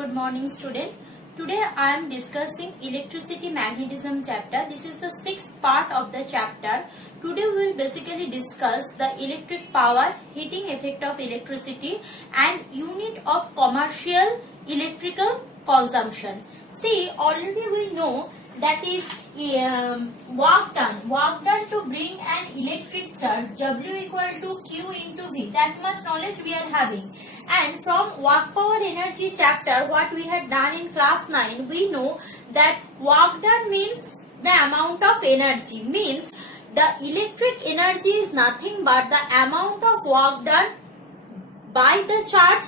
Good morning, student. Today I am discussing electricity magnetism chapter. This is the sixth part of the chapter. Today we will basically discuss the electric power, heating effect of electricity and unit of commercial electrical consumption. See, already we know that is work done to bring an electric charge W equal to Q into V. That much knowledge we are having. And from work power energy chapter, what we had done in class 9, we know that work done means the amount of energy, means the electric energy is nothing but the amount of work done by the charge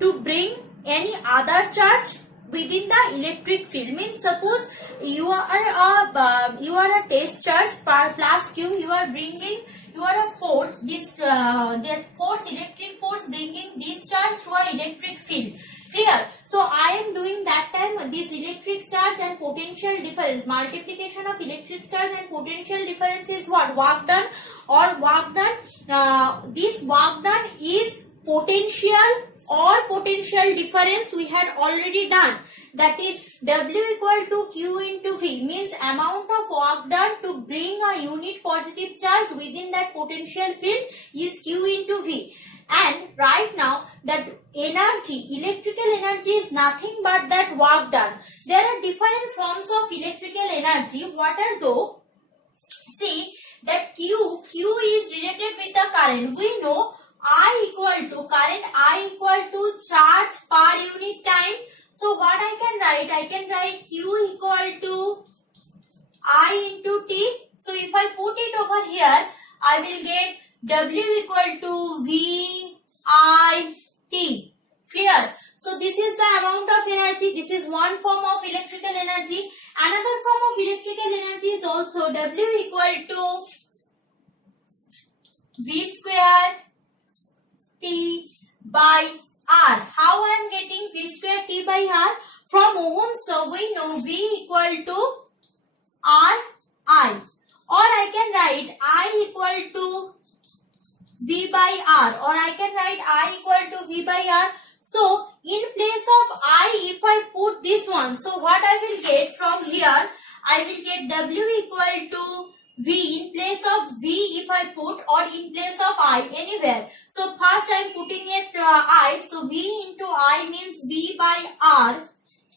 to bring any other charge within the electric field. Means suppose you are a test charge plus Q, you are a force, this that force, electric force bringing this charge to a electric field. Clear? So I am doing that time this electric charge and potential difference, multiplication of electric charge and potential difference is what? Work done, or work done. This work done is potential or potential difference we had already done. That is W equal to Q into V, means amount of work done to bring a unit positive charge within that potential field is Q into V. And right now that energy, electrical energy is nothing but that work done. There are different forms of electrical energy. What are those? See that Q is related with the current. We know I equal to current, I equal to charge per unit time. So what I can write? I can write Q equal to I into T. So if I put it over here, I will get W equal to V I T. Clear? So this is the amount of energy. This is one form of electrical energy. Another form of electrical energy is also W equal to V square T by R. How I am getting V square T by R? From Ohm's law we know V equal to R I. Or I can write I equal to V by R. Or I can write I equal to V by R. So in place of I, if I put this one, so what I will get from here? I will get W equal to V in place of V if I put, or in place of I, anywhere. So first I am putting it I. So V into I means V by R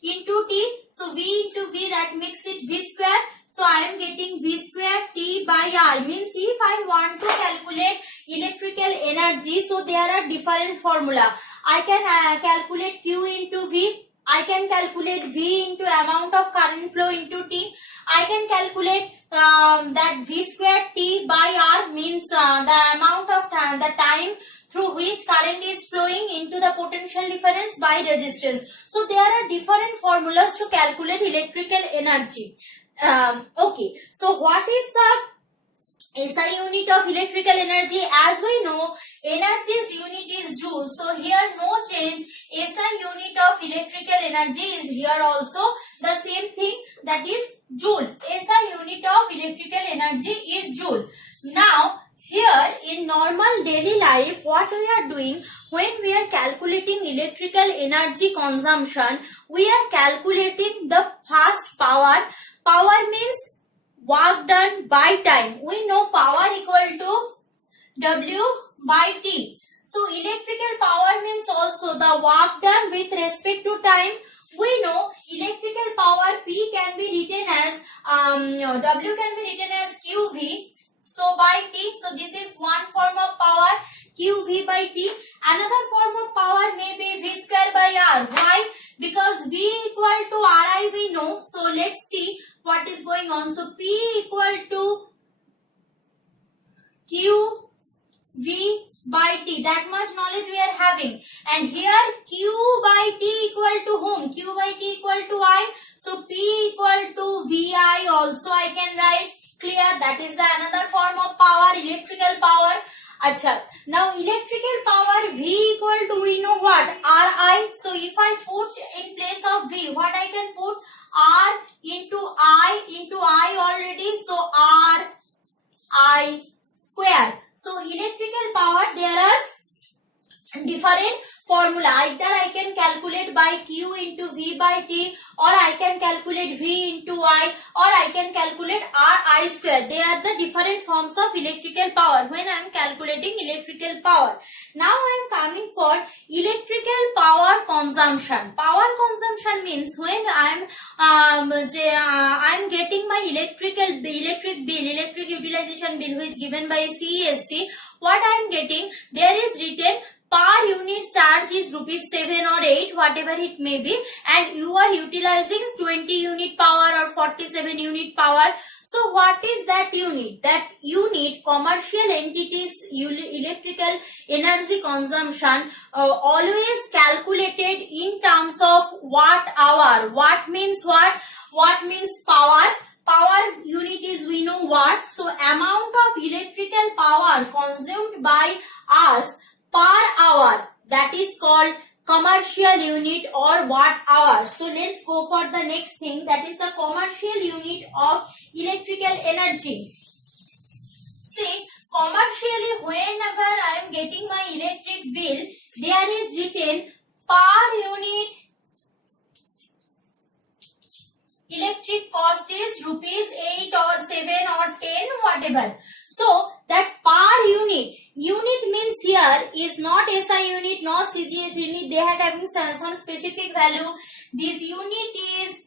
into T. So V into V, that makes it V square. So I am getting V square T by R. Means if I want to calculate electrical energy, so there are different formula. I can calculate Q into V. I can calculate V into amount of current flow into T. I can calculate that V square T by R means the amount of time, the time through which current is flowing into the potential difference by resistance. So there are different formulas to calculate electrical energy. Okay, so what is the SI unit of electrical energy? As we know, energy's unit is joule. So here no change. SI unit of electrical energy is here also the same thing, that is joule. SI unit of electrical energy is joule. Now here in normal daily life, what we are doing when we are calculating electrical energy consumption, we are calculating the fast power. Power means work done by time. We know power equal to W by T. So electrical power means also the work done with respect to time. We know electrical power P can be written as W can be written as QV. So by T. So this is one form of power, QV by T. Another form of power may be V square by R. Why? Because V equal to Ri we know. So let's see what is going on. So P equal to Q V by T. That much knowledge we are having. And here Q by T equal to whom? Q by T equal to I. So P equal to VI also I can write. Clear? That is the another form of power, electrical power. Acha. Now electrical power V equal to, we know what? Ri. So if I put in place of V, what I can put? R into I already. So R I square. So electrical power, there are different formula. Either I can calculate by Q into V by T, or I can calculate V into I, or I can calculate R I square. They are the different forms of electrical power when I am calculating electrical power. Now I am coming for electrical power consumption. Power consumption means when I am getting my electric utilization bill, which is given by CESC. What I am getting, there is written per unit charge is rupees 7 or 8, whatever it may be, and you are utilizing 20 unit power or 47 unit power. So what is that unit? That unit, commercial entities electrical energy consumption always calculated in terms of watt hour. Watt means what? Watt means power. Power unit is, we know, watt. So amount of electrical power consumed by us per hour, that is called commercial unit or watt hour. So let's go for the next thing, that is the commercial unit of electrical energy. See, commercially, whenever I am getting my electric bill, there is written per unit electric cost is rupees 8 or 7 or 10, whatever. So that per unit means here is not SI unit, not CGS unit. They are having some specific value. This unit is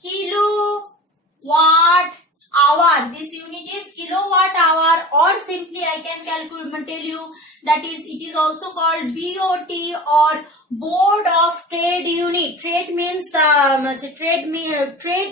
kilowatt hour. This unit is kilowatt hour, or simply I can calculate, tell you that is, it is also called BOT or Board of Trade Unit. Trade means trade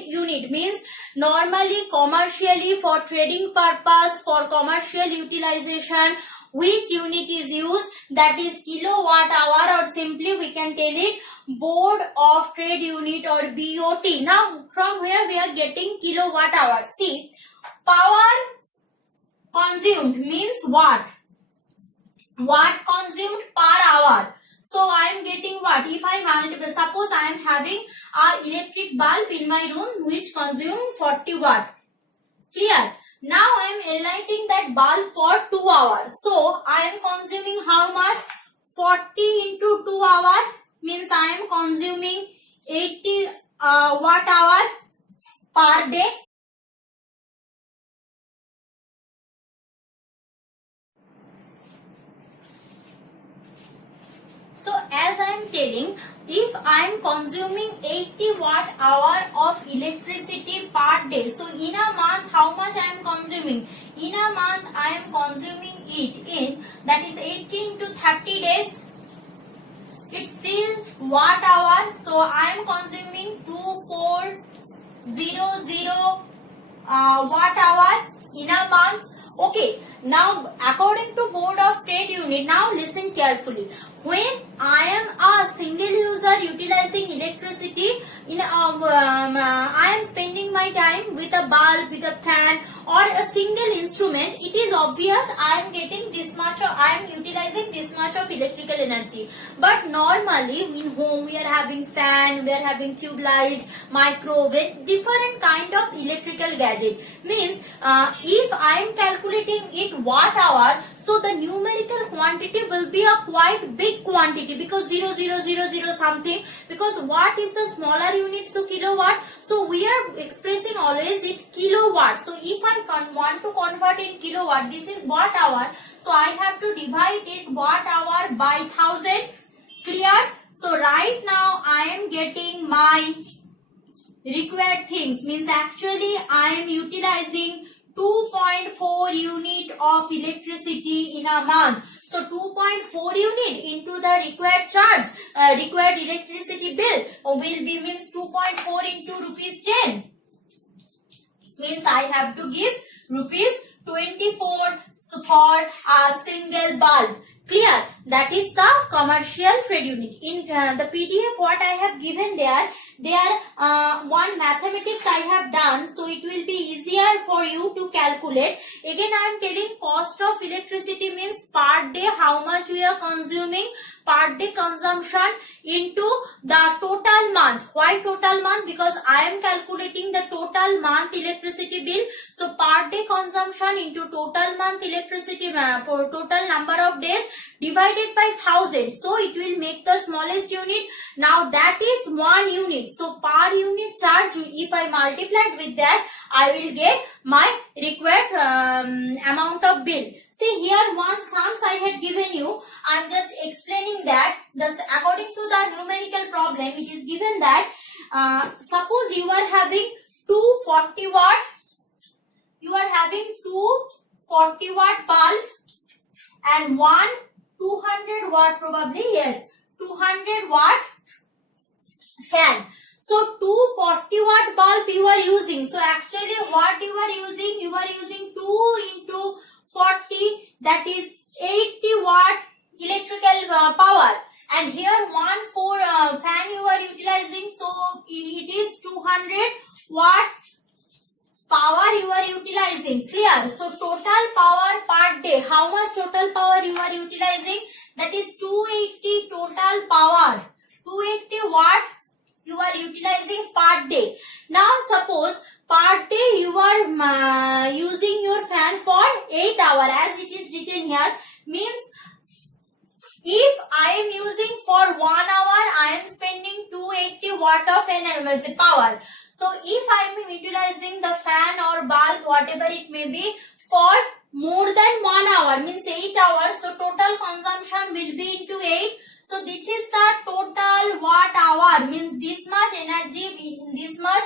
unit means normally commercially for trading purpose, for commercial utilization, which unit is used, that is kilowatt hour, or simply we can tell it Board of Trade Unit or BOT. Now from where we are getting kilowatt hour? See, power consumed means watt. Watt consumed per hour. So I am getting what? If I multiply, suppose I am having a electric bulb in my room which consumes 40 watt. Clear? Now I am enlightening that bulb for 2 hours. So I am consuming how much? 40 into 2 hours means I am consuming 80 watt hour per day. So as I am telling, if I am consuming 80 watt hour of electricity per day, so in a month how much I am consuming? In a month I am consuming it in, that is 18 to 30 days. It's still watt hour. So I am consuming 2400 watt hour in a month. Okay. Now according to Board of Trade Unit, now listen carefully. When I am a single user utilizing electricity, I am spending my time with a bulb, with a fan or a single instrument, it is obvious I am getting this much, or I am utilizing this much of electrical energy. But normally in home we are having fan, we are having tube lights, microwave, different kind of electrical gadget. Means if I am calculating it watt hour, so the numerical quantity will be a quite big quantity, because 0000 something, because watt is the smaller unit, so kilowatt, so we are expressing always it kilowatt. So if I want to convert in kilowatt, this is watt hour, so I have to divide it watt hour by 1000. Clear? So right now I am getting my required things, means actually I am utilizing 2.4 unit of electricity in a month. So 2.4 unit into the required charge, required electricity bill will be, means 2.4 into rupees 10. Means I have to give rupees 24 for a single bulb. Clear? That is the commercial trade unit. In the PDF what I have given there one mathematics I have done, so it will be easier for you to calculate. Again I am telling cost of electricity means per day how much we are consuming, per day consumption into the total month. Why total month? Because I am calculating the total month electricity bill. So per day consumption into total month electricity, total number of days divided by 1000. So it will make the smallest unit. Now that is 1 unit. So per unit charge, if I multiply it with that, I will get my required amount of bill. See here one sums I had given you. I am just explaining that according to the numerical problem, it is given that suppose you are having 240 watt. You are having 240 watt bulb and one 200 watt probably, yes, 200 watt fan. So 240 watt bulb you are using. So actually what you are using? You are using 2 into 40, that is 80 watt electrical power. And here one for fan you are utilizing. So it is 200 watt power you are utilizing. Clear? So total power per day. How much total power you are utilizing? That is 280 total power. 280 watt you are utilizing per day. Now suppose per day you are using your fan for 8 hours as it is written here. Means if I am using for 1 hour, I am spending 280 watt of energy power. So if I am utilizing the fan or bulb, whatever it may be, for more than 1 hour, means 8 hours, so total consumption will be into 8. So this is the total watt hour, means this much energy, this much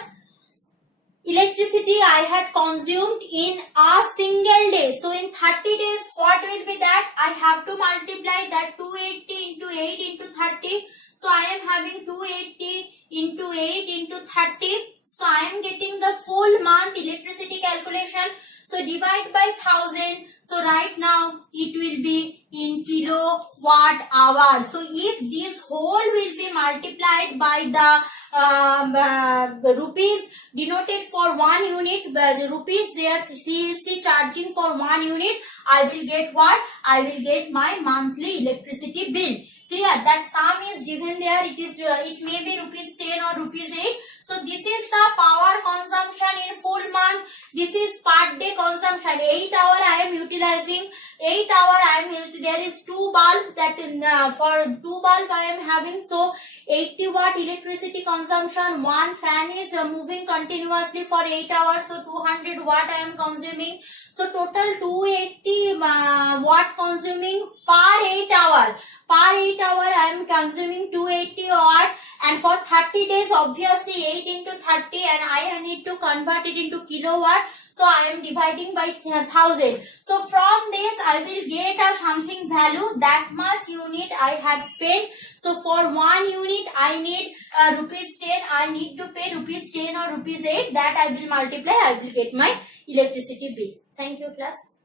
electricity I had consumed in a single day. So in 30 days, what will be that? I have to multiply that 280 into 8 into 30. So I am having 280 into 8 into 30. So I am getting the full month electricity calculation. So divide by 1000. So right now it will be in kilowatt hour. So if this whole will be multiplied by the rupees denoted for 1 unit, the rupees there CEC charging for 1 unit, I will get what? I will get my monthly electricity bill. Clear? That sum is given there. It may be rupees 10 or rupees 8. So this is the power consumption in full month. This is per day consumption. 8 hour I am utilizing. 8 hour I am using. There is 2 bulbs that for 2 bulb I am having. So 80 watt electricity consumption. One fan is moving continuously for 8 hours. So 200 watt I am consuming. So total 280 watt consuming per 8 hour. Per 8 hour I am consuming 280 watt, and for 30 days obviously 8 into 30, and I need to convert it into kilowatt. So I am dividing by 1000. So from this I will get a something value, that much unit I had spent. So for 1 unit I need rupees 10. I need to pay rupees 10 or rupees 8. That I will multiply. I will get my electricity bill. Thank you class.